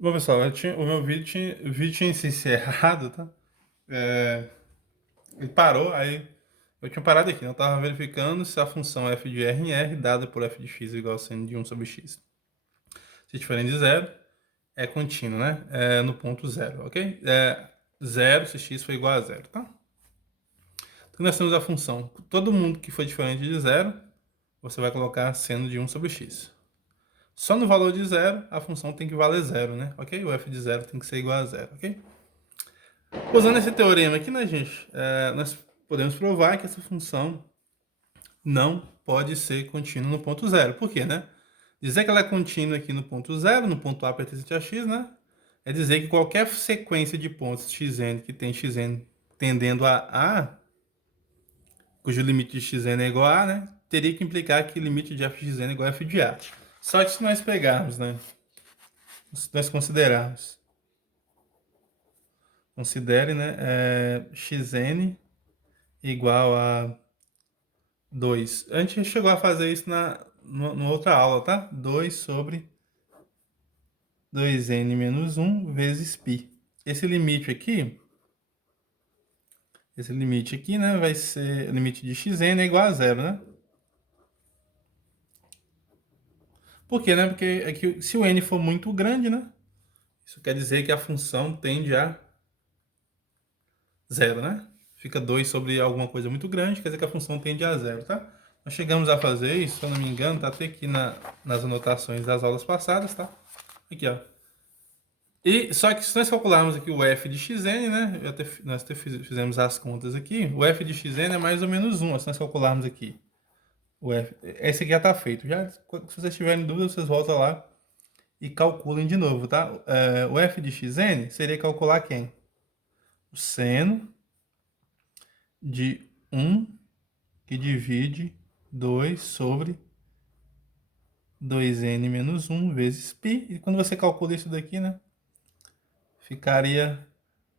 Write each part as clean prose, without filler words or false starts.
Bom, pessoal, o vídeo tinha se encerrado, tá? É, ele parou, aí eu tinha parado aqui, né? Eu tava verificando se a função f de r em r dada por f de x igual a seno de um sobre x. Se diferente de zero, é contínuo, né? É no ponto zero, ok? Zero se x for igual a zero, tá? Então nós temos a função. Todo mundo que for diferente de zero, você vai colocar seno de um sobre x. Só no valor de zero, a função tem que valer zero, né? Ok? O f de zero tem que ser igual a zero, ok? Usando esse teorema aqui, né, gente, nós podemos provar que essa função não pode ser contínua no ponto zero. Por quê, né? Dizer que ela é contínua aqui no ponto zero, no ponto A pertencente a x, né? É dizer que qualquer sequência de pontos xn que tem xn tendendo a A, cujo limite de xn é igual a A, né? Teria que implicar que o limite de f de xn é igual a f de A. Só que se nós pegarmos, né? Se nós considerarmos, considere, né? Xn igual a 2. A gente chegou a fazer isso numa outra aula, tá? 2 sobre 2n menos 1 vezes π. Esse limite aqui, né, vai ser o limite de xn é igual a zero, né? Por quê, né? Porque aqui, se o n for muito grande, né? Isso quer dizer que a função tende a zero, né? Fica 2 sobre alguma coisa muito grande, quer dizer que a função tende a zero, tá? Nós chegamos a fazer isso, se eu não me engano, tá até aqui nas anotações das aulas passadas, tá? Aqui, ó. E só que se nós calcularmos aqui o f de xn, né? Nós até fizemos as contas aqui. O f de xn é mais ou menos 1. Se nós calcularmos aqui o f. Esse aqui já está feito. Já, se vocês tiverem dúvida, vocês voltam lá e calculem de novo, tá? O f de xn seria calcular quem? O seno de 1 que divide 2 sobre 2n menos 1 vezes π. E quando você calcula isso daqui, né? Ficaria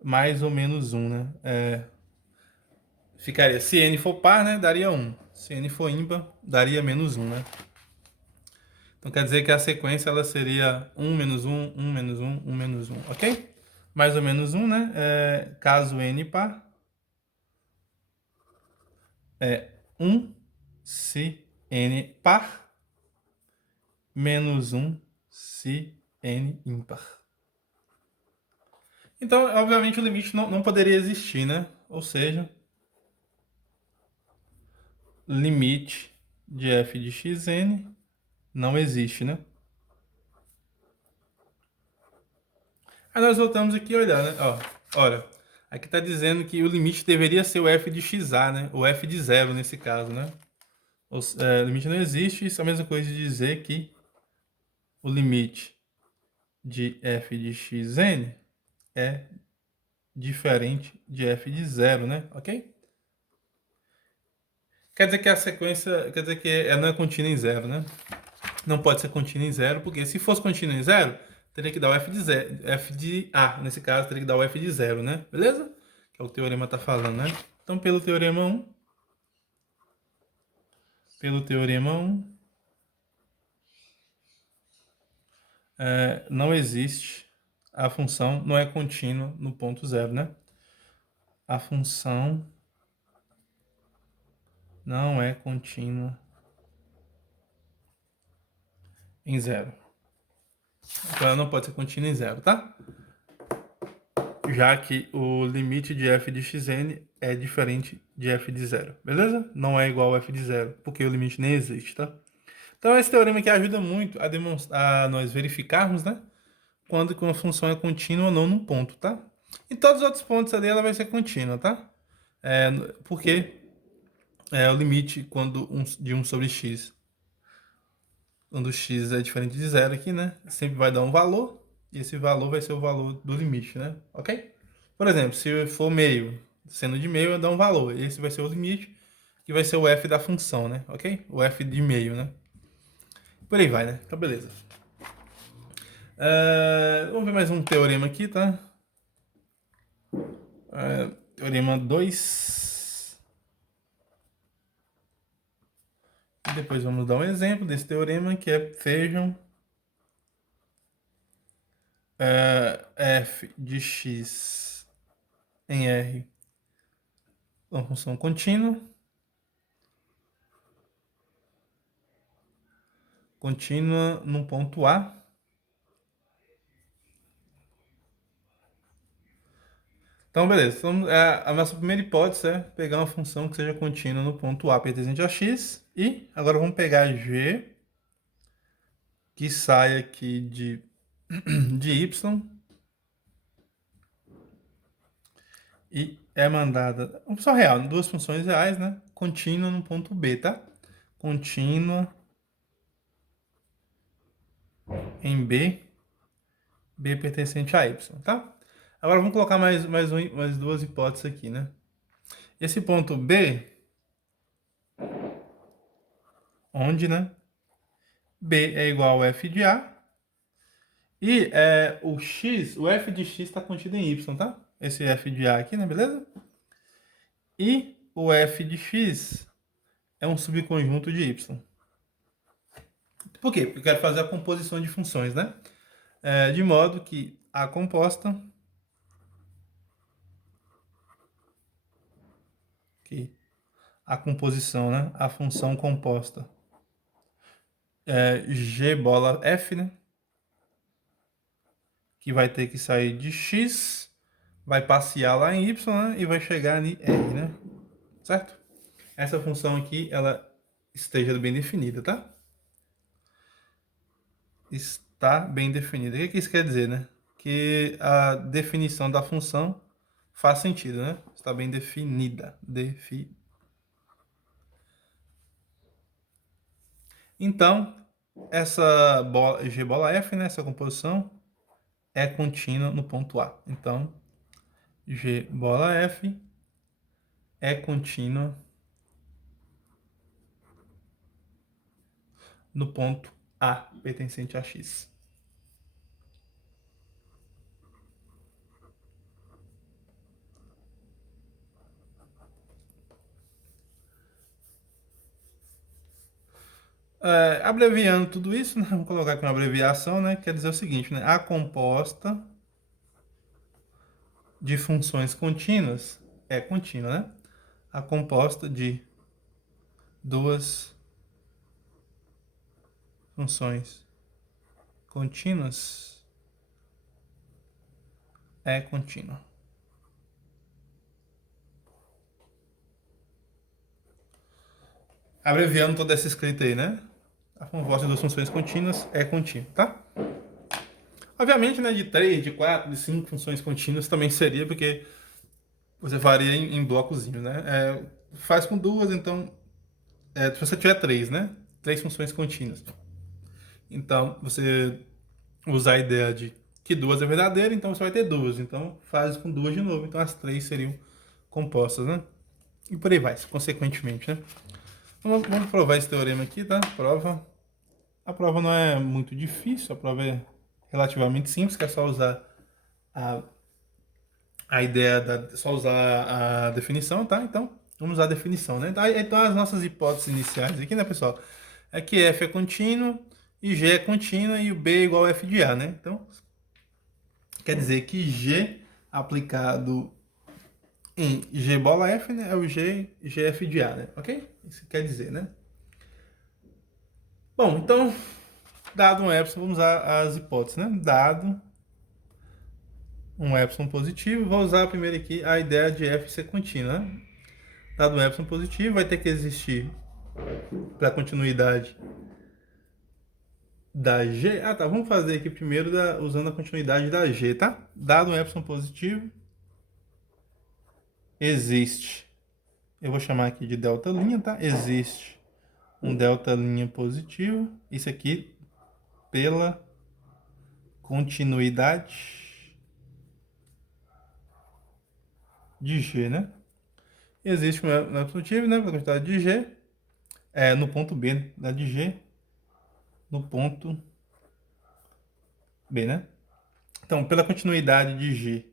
mais ou menos 1, né? Ficaria, se n for par, né, daria 1. Se n for ímpar, daria menos 1, né? Então quer dizer que a sequência ela seria 1 menos 1, 1 menos 1, 1 menos 1, ok? Mais ou menos 1, né? Caso n par, é 1 se n par, menos 1 se n ímpar. Então, obviamente, o limite não poderia existir, né? Ou seja, limite de f de xn não existe, né? Aí nós voltamos aqui a olhar, né? Ó, olha, aqui está dizendo que o limite deveria ser o f de xa, né? O f de zero nesse caso, né? O limite não existe, isso é a mesma coisa de dizer que o limite de f de xn é diferente de f de zero, né? Ok? Quer dizer que a sequência, quer dizer que ela não é contínua em zero, né? Não pode ser contínua em zero, porque se fosse contínua em zero, teria que dar o f de zero, f de a, nesse caso, teria que dar o f de zero, né? Beleza? Que é o teorema está falando, né? Então, pelo teorema 1, não existe, a função não é contínua no ponto zero, né? A função não é contínua em zero. Então, ela não pode ser contínua em zero, tá? Já que o limite de f de xn é diferente de f de zero, beleza? Não é igual a f de zero, porque o limite nem existe, tá? Então, esse teorema aqui ajuda muito a demonstrar, a nós verificarmos, né? Quando que uma função é contínua ou não num ponto, tá? Em todos os outros pontos ali ela vai ser contínua, tá? Porque o limite de 1 sobre x, quando x é diferente de zero aqui, né? Sempre vai dar um valor, e esse valor vai ser o valor do limite, né? Ok? Por exemplo, se for meio, seno de meio, dá um valor. Esse vai ser o limite, que vai ser o f da função, né? Ok? O f de meio, né? Por aí vai, né? Então, beleza. Vamos ver mais um teorema aqui, tá? Teorema 2. E depois vamos dar um exemplo desse teorema, que é, vejam, f de x em R é uma função contínua. Contínua no ponto A. Então, beleza. Então, a nossa primeira hipótese é pegar uma função que seja contínua no ponto A pertencente a x. E agora vamos pegar g, que sai aqui de y. E é mandada, uma função real, duas funções reais, né? Contínua no ponto B, tá? Contínua em B, B pertencente a y, tá? Agora vamos colocar mais duas hipóteses aqui, né? Esse ponto B, onde, né? B é igual a f de A. E o f de x está contido em y, tá? Esse f de A aqui, né? Beleza? E o f de x é um subconjunto de y. Por quê? Porque eu quero fazer a composição de funções, né? De modo que a composta, que a composição, né? A função composta g bola f, né? Que vai ter que sair de x, vai passear lá em y, né? E vai chegar em r, né? Certo? Essa função aqui, ela esteja bem definida, tá? Está bem definida. O que isso quer dizer, né? Que a definição da função faz sentido, né? Está bem definida. Então, essa G bola F, né? Essa composição é contínua no ponto A. Então, G bola F é contínua no ponto A, pertencente a X. Abreviando tudo isso, né? Vamos colocar aqui uma abreviação, né? Quer dizer o seguinte, né? A composta de funções contínuas é contínua, né? A composta de duas funções contínuas é contínua. Abreviando toda essa escrita aí, né? A composta de duas funções contínuas é contínua, tá? Obviamente, né, de 3, de 4, de 5 funções contínuas também seria, porque você faria em blocozinhos, né? Faz com duas, então, se você tiver 3, né? 3 funções contínuas. Então, você usa a ideia de que duas é verdadeira, então você vai ter duas. Então, faz com duas de novo. Então, as 3 seriam compostas, né? E por aí vai, consequentemente, né? Vamos provar esse teorema aqui, tá? A prova não é muito difícil, a prova é relativamente simples, que é só usar a ideia só usar a definição, tá? Então, vamos usar a definição, né? Então, as nossas hipóteses iniciais aqui, né, pessoal? É que f é contínuo e g é contínuo e o b é igual a f de a, né? Então, quer dizer que g aplicado em g bola f, né, é o gf de a, né? Ok? Isso quer dizer, né? Bom, então, dado um epsilon, vamos usar as hipóteses, né? Dado um epsilon positivo, vou usar primeiro aqui a ideia de f ser contínua, né? Dado um epsilon positivo, vai ter que existir para a continuidade da g. Ah, tá. Vamos fazer aqui primeiro usando a continuidade da g, tá? Dado um epsilon positivo, existe. Eu vou chamar aqui de delta linha, tá? Existe um delta linha positivo. Isso aqui pela continuidade de g, né? Existe um epsilon positivo, né? Pela quantidade de g. No ponto B, da de g no ponto B, né? Então, pela continuidade de g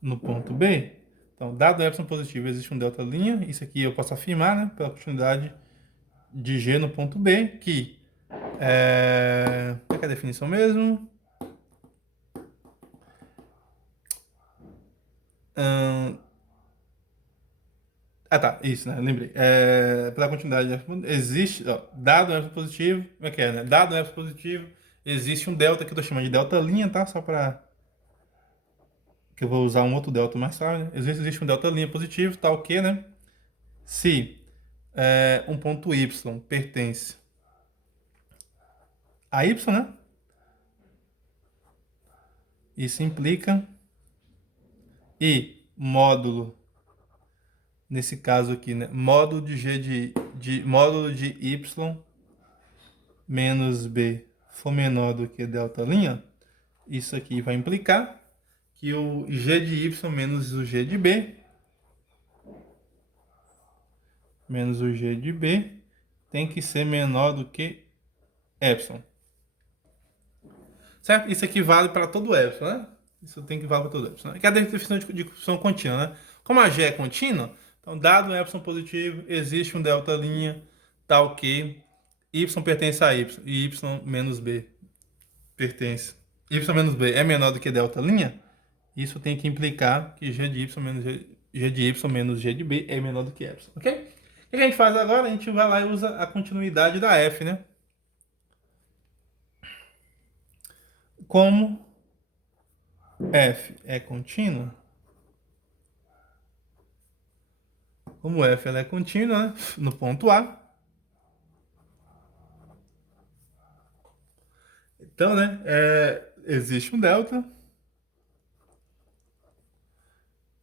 no ponto B, então, dado o epsilon positivo, existe um delta linha. Isso aqui eu posso afirmar, né? Pela continuidade de g no ponto B, que qual é a definição mesmo? Tá, isso, né? Lembrei. Pela continuidade, existe, ó, dado um F positivo, como é que é, né? Dado um F positivo, existe um delta que eu tô chamando de delta linha, tá? Só para que eu vou usar um outro delta mais tarde, né? Existe um delta linha positivo, tal que, né? Se um ponto y pertence a y, né? Isso implica e módulo, nesse caso aqui, né? Módulo de g de módulo de y menos b for menor do que delta linha, isso aqui vai implicar que o g de y menos o g de b menos o g de b tem que ser menor do que epsilon. Certo? Isso aqui vale para todo epsilon, né? Isso tem que valer para todo epsilon. Que é a definição de função contínua, né? Como a g é contínua, então dado um epsilon positivo, existe um delta linha tal que y pertence a y e y menos b pertence. Y menos b é menor do que delta linha, isso tem que implicar que g de y menos g de y menos g de b é menor do que epsilon, ok? O que a gente faz agora? A gente vai lá e usa a continuidade da f, né? Como f é contínua, como f ela é contínua, né? No ponto A, então, né, existe um delta,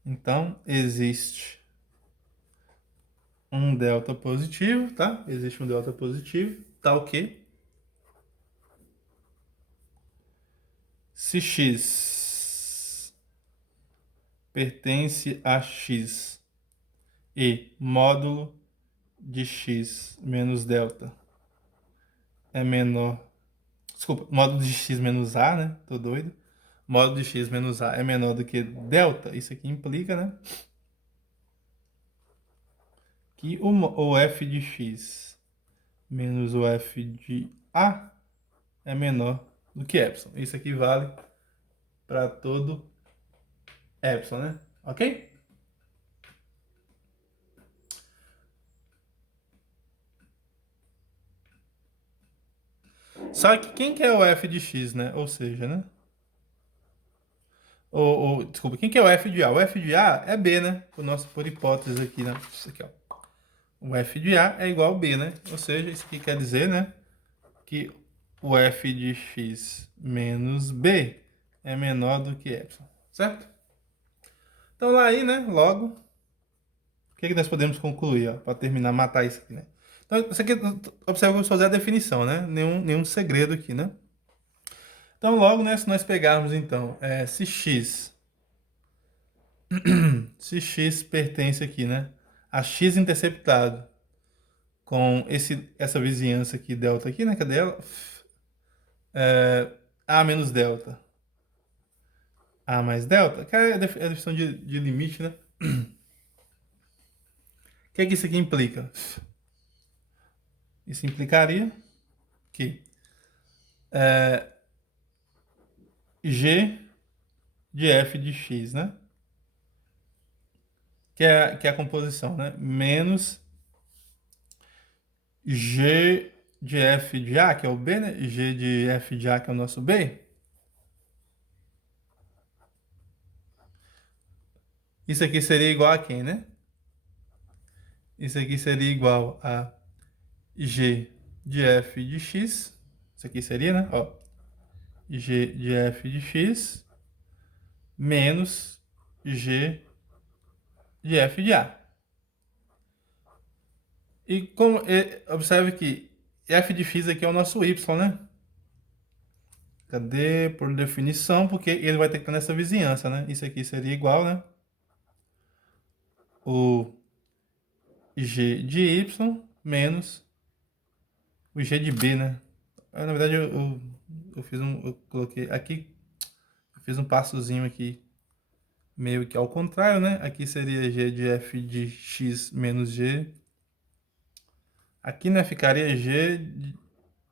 então existe um delta positivo, tá? Existe um delta positivo, tal que se x pertence a x e módulo de x menos delta é menor. Desculpa, módulo de x menos a, né? Tô doido. Módulo de x menos a é menor do que delta. Isso aqui implica, né? Que o f de x menos o f de a é menor do que epsilon. Isso aqui vale para todo epsilon, né? Ok? Só que quem que é o f de x, né? Ou seja, né? Desculpa, quem que é o f de a? O f de a é b, né? Por hipótese aqui, né? Isso aqui, ó. O f de a é igual a b, né? Ou seja, isso aqui quer dizer, né? Que o f de x menos b é menor do que epsilon, certo? Então lá aí, né? Logo, o que nós podemos concluir, ó, para terminar, matar isso aqui, né? Então, isso aqui, observa que eu vou fazer a definição, né? Nenhum segredo aqui, né? Então, logo, né, se nós pegarmos, então, se x pertence aqui, né, a x interceptado com essa vizinhança aqui, delta aqui, né, cadê ela? A menos delta. A mais delta, que é a definição de limite, né? O que é que isso aqui implica? Isso implicaria que g de f de x, né? Que é a composição, né? Menos g de f de a, que é o b, né? G de f de a, que é o nosso b. Isso aqui seria igual a quem, né? Isso aqui seria igual a g de f de x. Isso aqui seria, né? Ó, g de f de x menos g de f de a. E como observe que f de x aqui é o nosso y, né? Cadê? Por definição, porque ele vai ter que estar nessa vizinhança, né? Isso aqui seria igual, né? O g de y menos o g de b, né? Na verdade, eu coloquei aqui, eu fiz um passozinho aqui, meio que ao contrário, né? Aqui seria g de f de x menos g. Aqui, né, ficaria g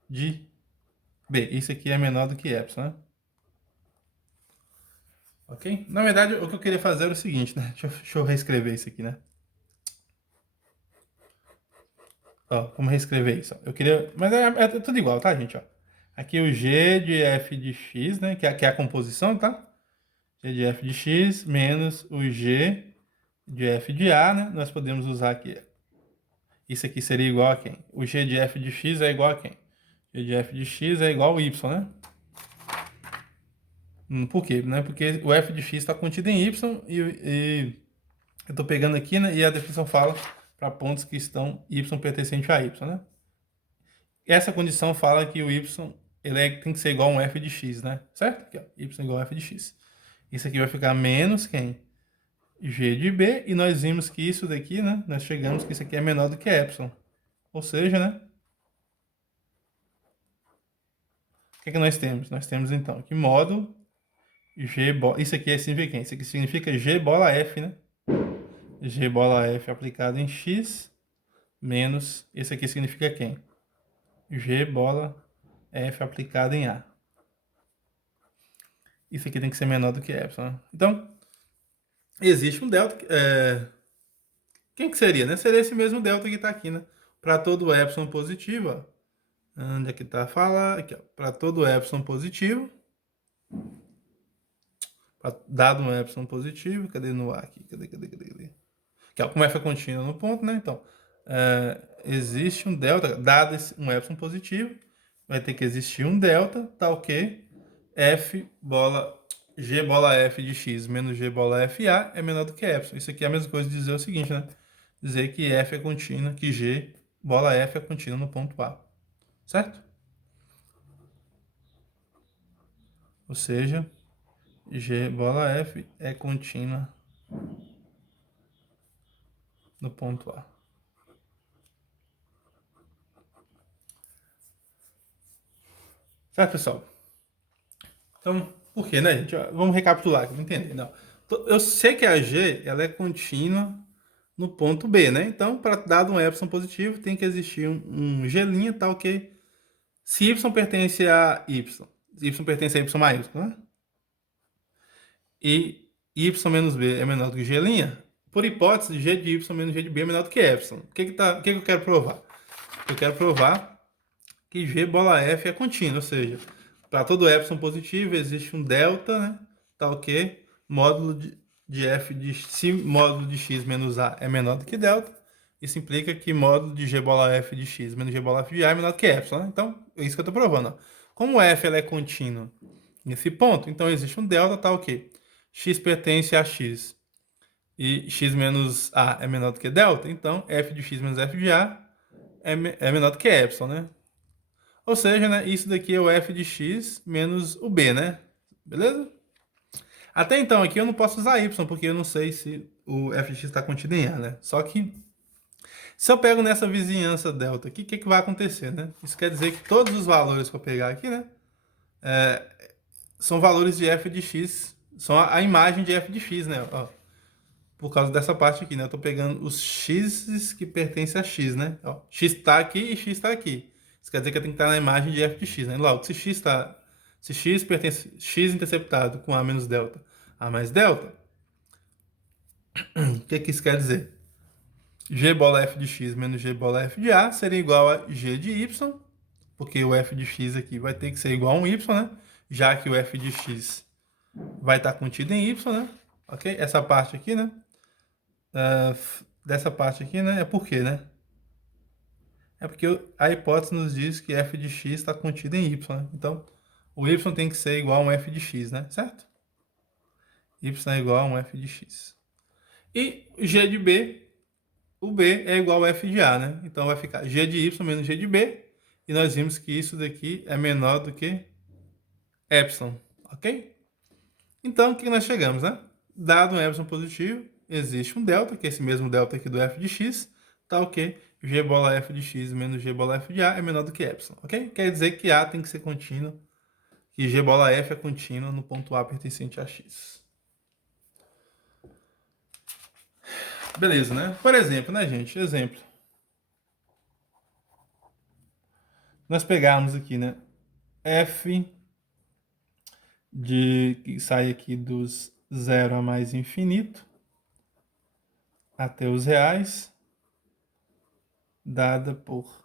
de b. Isso aqui é menor do que epsilon, né? ok? Na verdade, o que eu queria fazer era o seguinte, né? Deixa eu reescrever isso aqui, né? Ó, vamos reescrever isso. Ó. Eu queria. Mas é tudo igual, tá, gente? Ó. Aqui o g de f de x, né? Que é a composição, tá? G de f de x menos o g de f de a, né? Nós podemos usar aqui. Isso aqui seria igual a quem? O g de f de x é igual a quem? G de f de x é igual ao y, né? Por quê? Né? Porque o f de x está contido em y e eu estou pegando aqui, né? E a definição fala para pontos que estão y pertencente a y, né? Essa condição fala que o y tem que ser igual a um f de x, né? Certo? Aqui, ó, y igual a f de x. Isso aqui vai ficar menos quem? G de b, e nós vimos que isso daqui, né? Nós chegamos que isso aqui é menor do que epsilon. Ou seja, né? O que é que nós temos? Nós temos então que módulo G bola. Isso aqui significa quem? Isso aqui significa G bola F, né? G bola F aplicado em X menos. Esse aqui significa quem? G bola F aplicado em A. Isso aqui tem que ser menor do que epsilon. Né? Então, existe um delta. Quem que seria, né? Seria esse mesmo delta que está aqui, né? Para todo epsilon positivo, ó. Onde é que tá? Fala aqui, ó. Para todo epsilon positivo. Dado um epsilon positivo. Cadê no A aqui? Cadê? Que é como f é contínua no ponto, né? Então, existe um delta, dado um epsilon positivo, vai ter que existir um delta, tal que f bola, g bola f de x menos g bola f a é menor do que epsilon. Isso aqui é a mesma coisa de dizer o seguinte, né? Dizer que f é contínua, que g bola f é contínua no ponto A. Certo? Ou seja, g bola f é contínua no ponto A. Certo, pessoal? Então, por quê, né, gente? Vamos recapitular aqui, vamos entender. Não. Eu sei que a G ela é contínua no ponto B, né? Então, para dado um epsilon positivo, tem que existir um G' tal que se y pertence a y pertence a y maiúsculo, né? E y menos b é menor do que G', por hipótese, G de y menos G de b é menor do que epsilon. O que eu quero provar? Eu quero provar que G bola F é contínua, ou seja, para todo epsilon positivo existe um delta, né? Tal que módulo de f de se módulo de x menos a é menor do que delta, isso implica que módulo de g bola f de x menos g bola f de a é menor do que epsilon, né? Então, é isso que eu estou provando. Ó. Como f ela é contínua nesse ponto, então existe um delta tal que x pertence a x e x menos a é menor do que delta, então f de x menos f de a é menor do que epsilon, né? Ou seja, né, isso daqui é o f de x menos o b, né? Beleza? Até então aqui eu não posso usar y, porque eu não sei se o f de x está contido em A, né? Só que se eu pego nessa vizinhança delta aqui, o que vai acontecer, né? Isso quer dizer que todos os valores que eu pegar aqui, né? São valores de f de x, são a imagem de f de x, né? Ó, por causa dessa parte aqui, né? Eu tô pegando os x que pertencem a x, né? Ó, x está aqui e x está aqui. Isso quer dizer que eu tenho que estar na imagem de f de x, né? Logo, se x pertence x interceptado com a menos delta, a mais delta, o que isso quer dizer? G bola f de x menos g bola f de a seria igual a g de y, porque o f de x aqui vai ter que ser igual a um y, né? Já que o f de x vai estar contido em y, né? Ok? Essa parte aqui, né? Dessa parte aqui, né? É por quê, né? É porque a hipótese nos diz que f de x está contido em y, né? Então, o y tem que ser igual a um f de x, né? Certo? Y é igual a um f de x. E g de b, o b é igual a f de a, né? Então, vai ficar g de y menos g de b. E nós vimos que isso daqui é menor do que epsilon, ok? Então, o que nós chegamos, né? Dado um epsilon positivo, existe um delta, que é esse mesmo delta aqui do f de x, tal que g bola f de x menos g bola f de a é menor do que epsilon, ok? Quer dizer que a tem que ser contínuo, que g bola f é contínua no ponto A pertencente a x. Beleza, né? Por exemplo, né, gente? Exemplo. Nós pegarmos aqui, né? F que sai aqui dos 0 a mais infinito até os reais, dada por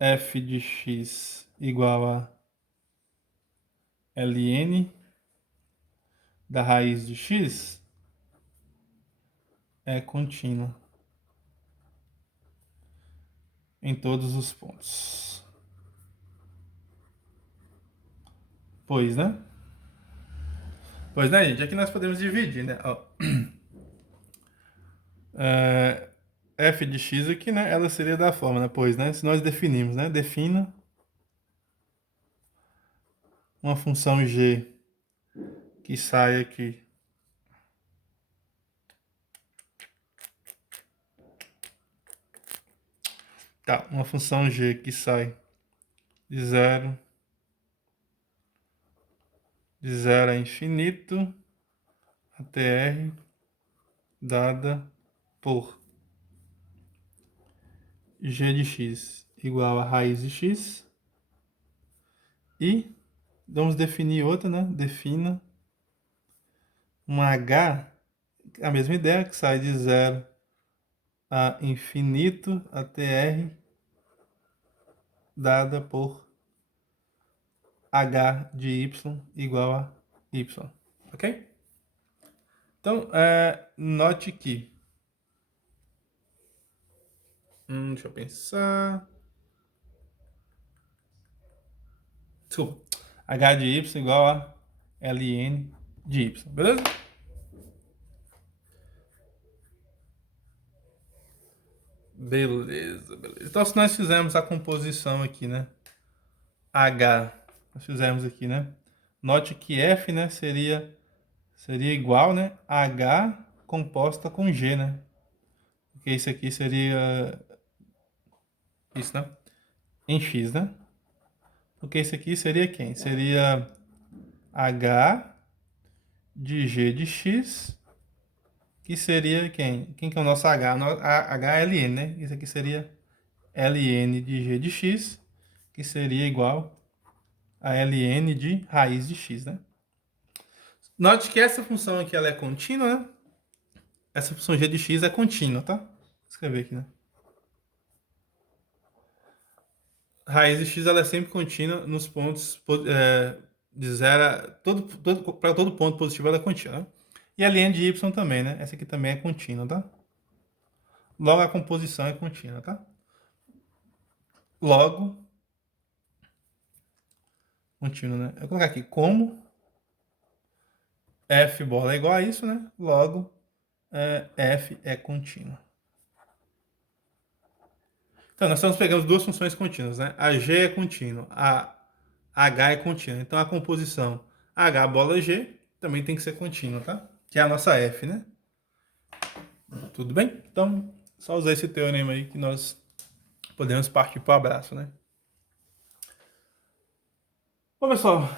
f de x igual a ln da raiz de x é contínua em todos os pontos. Pois, né? Pois, né, gente? Aqui nós podemos dividir, né? Ó. F de x aqui, né? Ela seria da forma, né? Pois, né? Se nós definimos, né? Defina uma função g que sai aqui tá, uma função g que sai de 0 a infinito até r, dada por g de x igual a raiz de x. E vamos definir outra, né? Defina uma h, a mesma ideia, que sai de 0 a infinito até r, dada por h de y igual a y. Ok? Então, note que... deixa eu pensar... Desculpa. H de y igual a ln de y. Beleza? Beleza, beleza. Então, se nós fizermos a composição aqui, né? H, nós fizemos aqui, né? Note que F, né, seria igual, né, a H composta com G, né? Porque isso aqui seria isso, né? Em X, né? Porque isso aqui seria quem? Seria H de G de X, que seria quem? Quem que é o nosso H? H é LN, né? Isso aqui seria ln de G de X, que seria igual a ln de raiz de X, né? Note que essa função aqui ela é contínua, né? Essa função g de x é contínua, tá? Vou escrever aqui, né? Raiz de x ela é sempre contínua nos pontos de 0 para todo ponto positivo ela é contínua, né? E a linha de y também, né? Essa aqui também é contínua, tá? Logo a composição é contínua, tá? Logo, contínua, né? Eu vou colocar aqui como f bola é igual a isso, né? Logo, f é contínua. Então, nós estamos pegando duas funções contínuas, né? A g é contínua, a h é contínua. Então, a composição h bola g também tem que ser contínua, tá? Que é a nossa f, né? Tudo bem? Então, só usar esse teorema aí que nós podemos partir para o abraço, né? Bom, pessoal,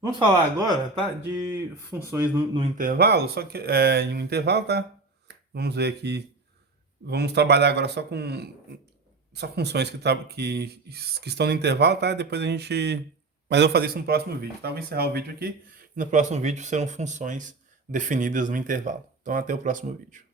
vamos falar agora, tá? De funções no intervalo, só que em um intervalo, tá? Vamos ver aqui. Vamos trabalhar agora só com funções que estão no intervalo, tá? Depois a gente... Mas eu vou fazer isso no próximo vídeo, tá? Vou encerrar o vídeo aqui. E no próximo vídeo serão funções definidas no intervalo. Então, até o próximo vídeo.